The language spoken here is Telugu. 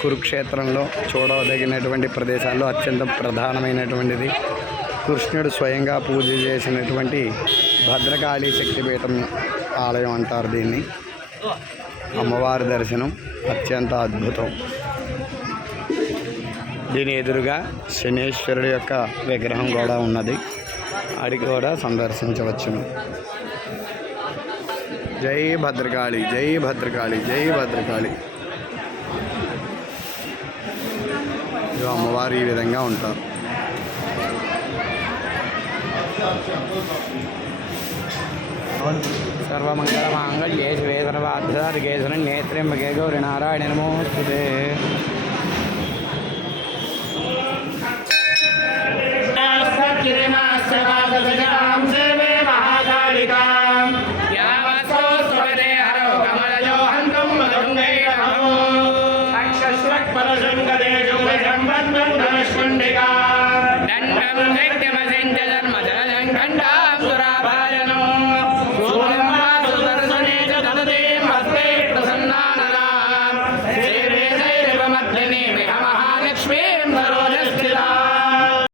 కురుక్షేత్రంలో చూడదగినటువంటి ప్రదేశాల్లో అత్యంత ప్రధానమైనటువంటిది. కృష్ణుడు స్వయంగా పూజ చేసినటువంటి భద్రకాళి శక్తిపీఠం ఆలయం అంటారు దీన్ని. అమ్మవారి దర్శనం అత్యంత అద్భుతం. దీని ఎదురుగా శనేశ్వరుడు యొక్క విగ్రహం కూడా ఉన్నది. అది కూడా సందర్శించవచ్చును. జై భద్రకాళి జై భద్రకాళి జై భద్రకాళి. మరియు అమ్మవారు ఈ విధంగా ఉంటారు. సర్వమంగళ సర్వమంగళమాంగళ్యే శివే సర్వార్ధార్గేశ్వరం నేత్రింబకే గౌరి నారాయణ నమోస్తుతే Para Jangada ధర్మ జన్మ జనం కంఠాం దురాభా